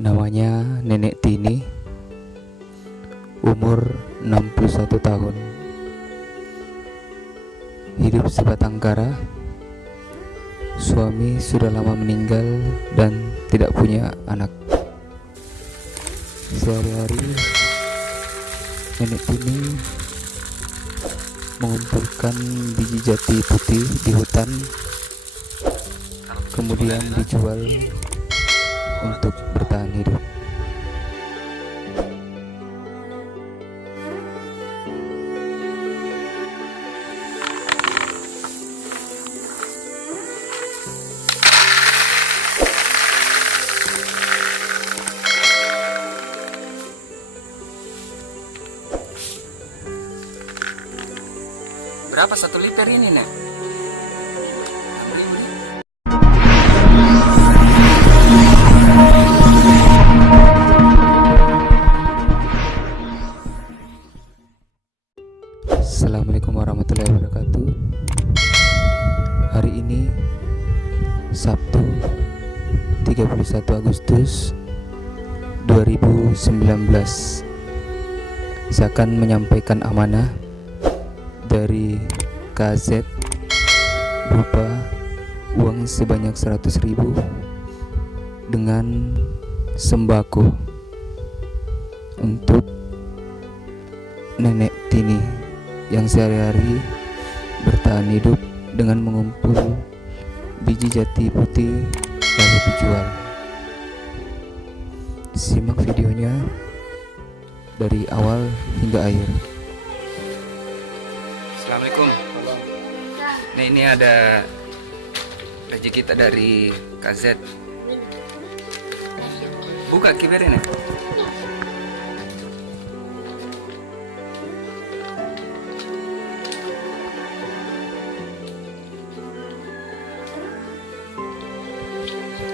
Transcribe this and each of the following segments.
Namanya Nenek Tini, umur 61 tahun, hidup sebatang kara. Suami sudah lama meninggal dan tidak punya anak. Sehari-hari Nenek Tini mengumpulkan biji jati putih di hutan, kemudian dijual untuk bertahan hidup. Berapa satu liter ini, Nek? Assalamualaikum warahmatullahi wabarakatuh. Hari ini Sabtu 31 Agustus 2019. Saya akan menyampaikan amanah dari KZ berupa uang sebanyak 100.000 dengan sembako untuk Nenek Tini yang sehari-hari bertahan hidup dengan mengumpul biji jati putih lalu dijual. Simak videonya dari awal hingga akhir. Assalamualaikum. Nah, ini ada rezeki kita dari KZ. Buka kibernya, Nek.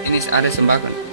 Ini ada sembako.